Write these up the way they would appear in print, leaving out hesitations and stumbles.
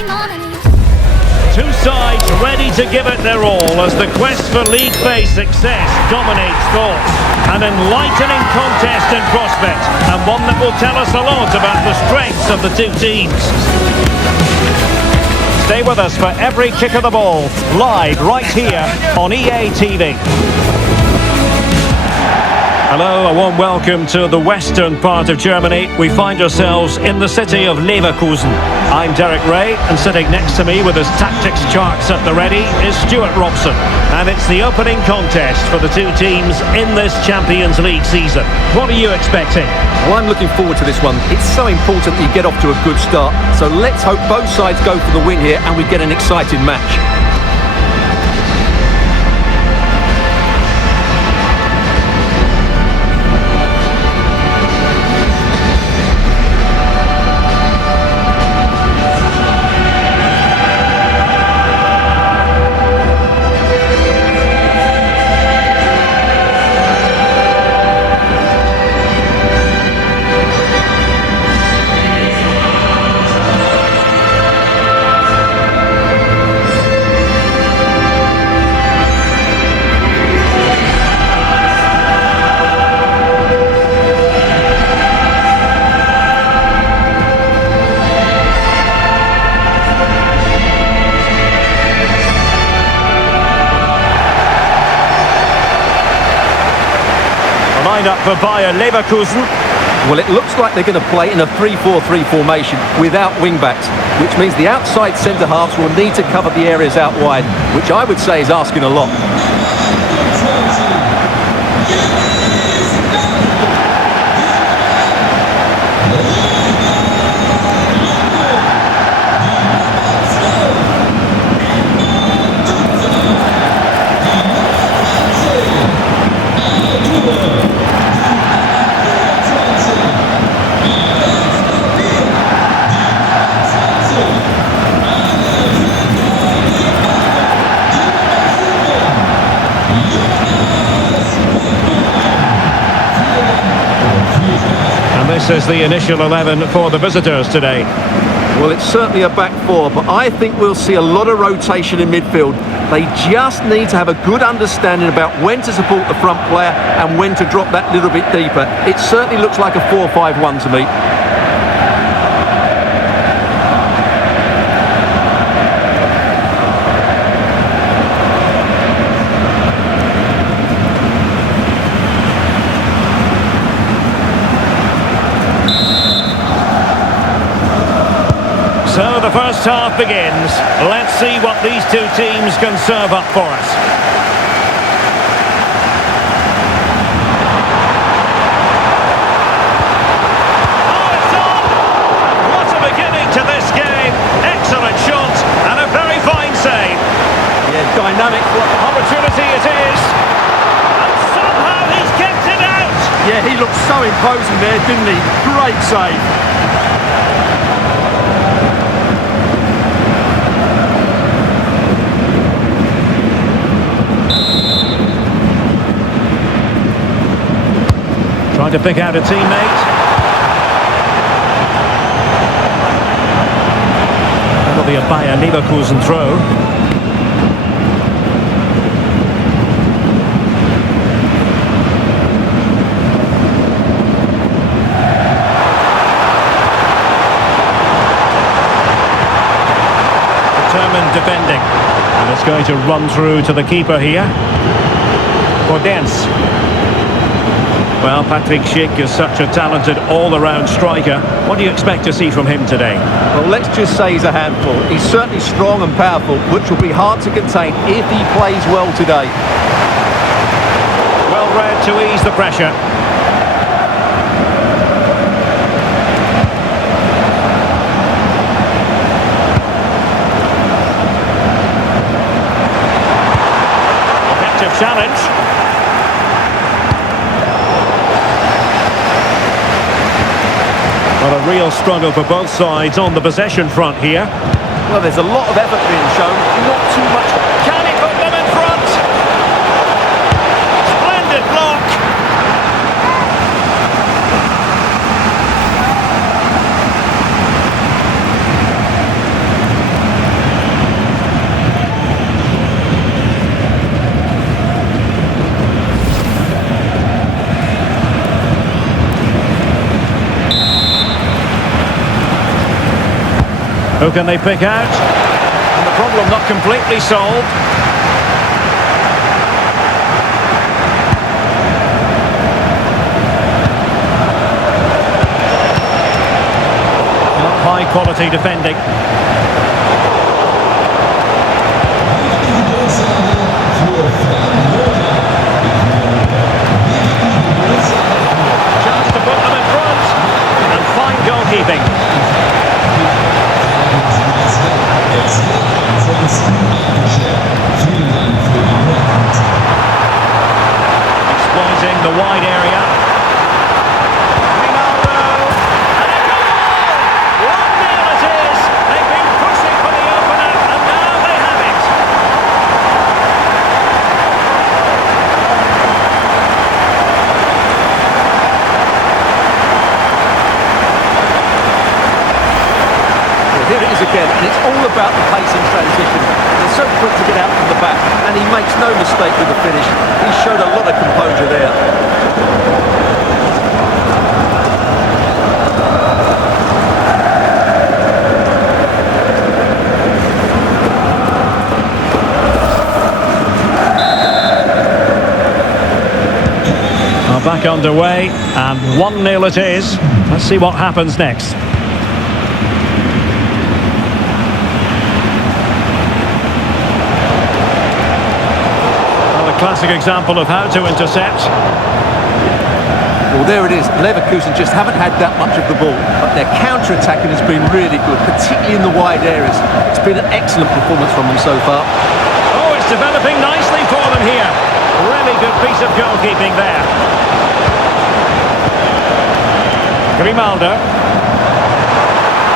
Two sides ready to give it their all as the quest for league phase success dominates thoughts. An enlightening contest in prospect, and one that will tell us a lot about the strengths of the two teams. Stay with us for every kick of the ball, live right here on EA TV. Hello, a warm welcome to the western part of Germany. We find ourselves in the city of Leverkusen. I'm Derek Ray, and sitting next to me with his tactics charts at the ready is Stuart Robson. And it's the opening contest for the two teams in this Champions League season. What are you expecting? Well, I'm looking forward to this one. It's so important that you get off to a good start. So let's hope both sides go for the win here and we get an exciting match. Up for Bayer Leverkusen. Well, it looks like they're going to play in a 3-4-3 formation without wing-backs, which means the outside centre-halves will need to cover the areas out wide, which I would say is asking a lot. This is the initial 11 for the visitors today. Well, it's certainly a back four, but I think we'll see a lot of rotation in midfield. They just need to have a good understanding about when to support the front player and when to drop that little bit deeper. It certainly looks like a 4-5-1 to me. So the first half begins. Let's see what these two teams can serve up for us. Oh, it's on! What a beginning to this game. Excellent shot and a very fine save. Yeah, dynamic. Opportunity it is. And somehow he's kept it out. Yeah, he looked so imposing there, didn't he? Great save. Trying to pick out a teammate. That'll be a Bayer Leverkusen throw. Determined defending. And it's going to run through to the keeper here. Dance. Well, Patrick Schick is such a talented all-around striker. What do you expect to see from him today? Well, let's just say he's a handful. He's certainly strong and powerful, which will be hard to contain if he plays well today. Well read to ease the pressure. Effective challenge. Well, a real struggle for both sides on the possession front here. Well, there's a lot of effort being shown, not too much. Can he put them in front? Splendid block. Who can they pick out? And the problem not completely solved. Not high quality defending. Chance to put them in front. And fine goalkeeping. Exploiting the wide area. Ronaldo. And a goal! 1-0 it is. They've been pushing for the opener, and now they have it. Here it is again, and it's all about the pace in transition. They're so quick to get out from the back, and he makes no mistake with the finish. He showed a lot of composure there. Well, back underway, and 1-0 it is. Let's see what happens next. Classic example of how to intercept. Well, there it is. Leverkusen just haven't had that much of the ball, but their counter-attacking has been really good, particularly in the wide areas. It's been an excellent performance from them so far. Oh, it's developing nicely for them here. Really good piece of goalkeeping there. Grimaldo.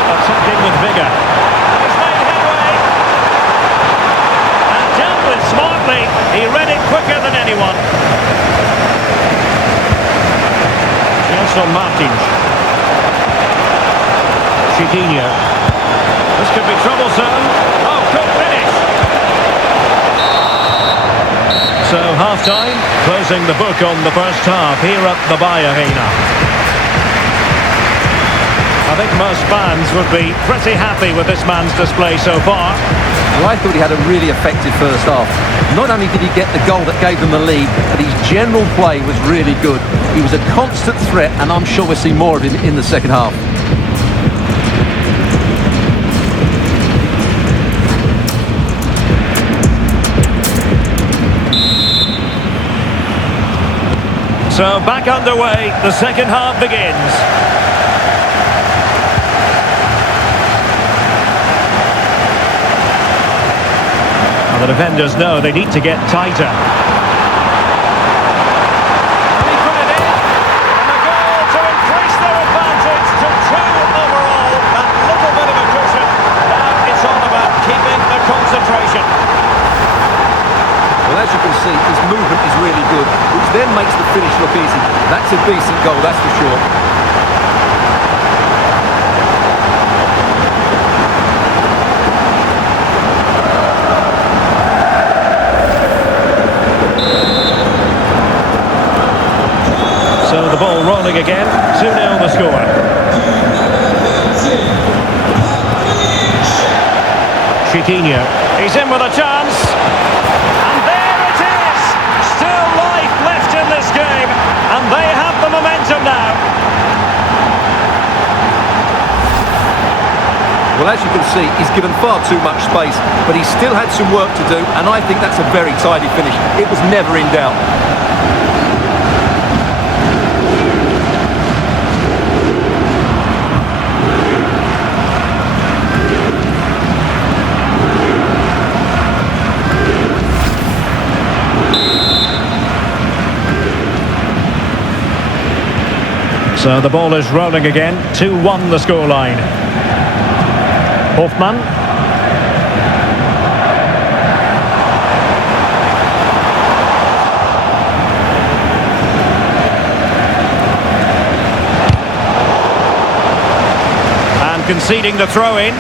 Attacking with vigour. He's made headway. And dealt with smartly. He read it quicker than anyone. Gelson Martins. Chiquinho. This could be troublesome. Oh, good finish. So half-time, closing the book on the first half here at the Bayer Arena. I think most fans would be pretty happy with this man's display so far. Well, I thought he had a really effective first half. Not only did he get the goal that gave them the lead, but his general play was really good. He was a constant threat, and I'm sure we'll see more of him in the second half. So back underway, the second half begins. The defenders know they need to get tighter. And he put it in. And a goal to increase their advantage to 2 overall. That little bit of a cushion. Now it's all about keeping the concentration. Well, as you can see, his movement is really good, which then makes the finish look easy. That's a decent goal, that's for sure. So the ball rolling again, 2-0 the score. Chiquinho, he's in with a chance. And there it is! Still life left in this game. And they have the momentum now. Well, as you can see, he's given far too much space, but he still had some work to do, and I think that's a very tidy finish. It was never in doubt. So the ball is rolling again, 2-1 the scoreline. Hoffmann. And conceding the throw-in.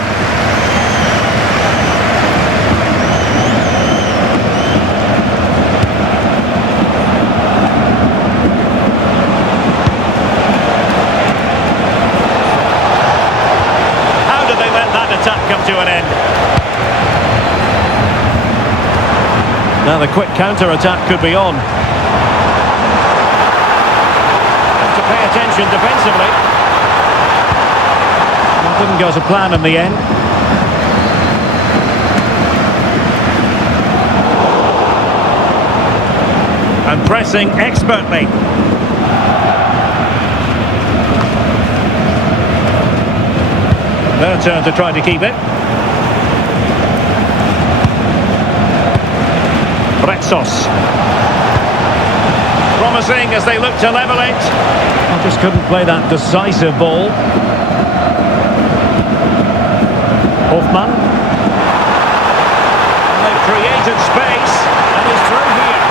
Attack come Now the quick counter-attack could be on. Have to pay attention defensively. Well, didn't go to plan in the end. And pressing expertly. Their turn to try to keep it. Retsos. Promising as they look to level it. I just couldn't play that decisive ball. Hoffman. And they've created space and he's through here.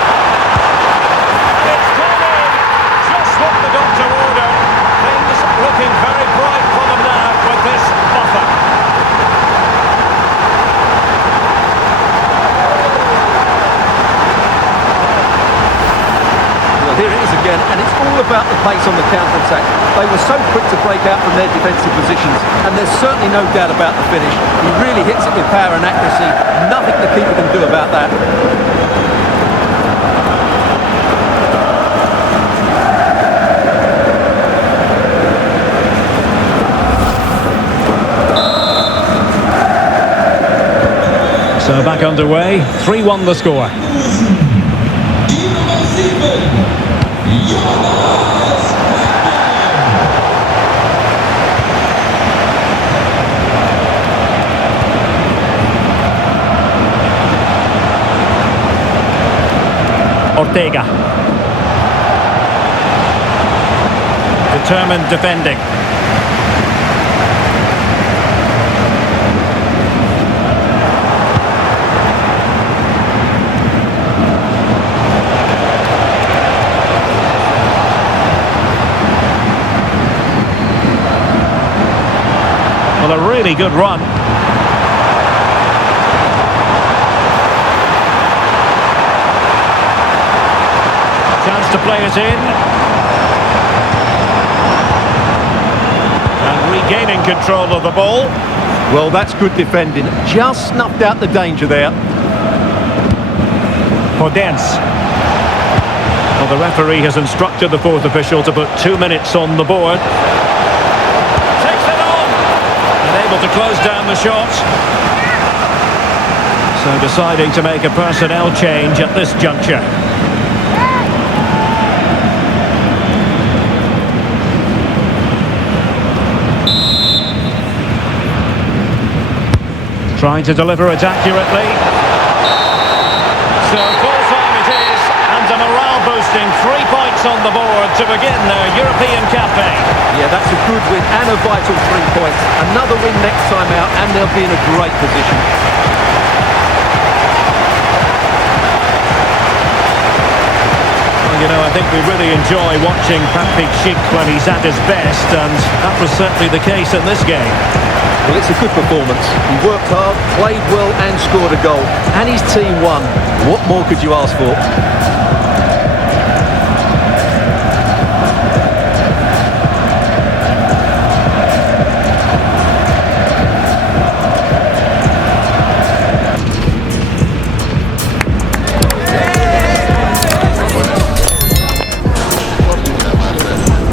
It's gone in. Just what the doctor ordered. Things looking very bright for them now with this buffer. Here it is again, and it's all about the pace on the counter-attack. They were so quick to break out from their defensive positions, and there's certainly no doubt about the finish. He really hits it with power and accuracy. Nothing the keeper can do about that. So back underway, 3-1 the score. Ortega. Determined defending. Well, a really good run. Chance to play it in. And regaining control of the ball. Well, that's good defending. Just snuffed out the danger there. Podence. Well, the referee has instructed the fourth official to put 2 minutes on the board. Able to close down the shot. So deciding to make a personnel change at this juncture. Trying to deliver it accurately. So full time it is, and a morale boosting 3 points on the board to begin their European campaign. Yeah, that's a good win and a vital 3 points. Another win next time out and they'll be in a great position. Well, you know, I think we really enjoy watching Patrick Schick when he's at his best, and that was certainly the case in this game. Well, it's a good performance. He worked hard, played well and scored a goal. And his team won. What more could you ask for?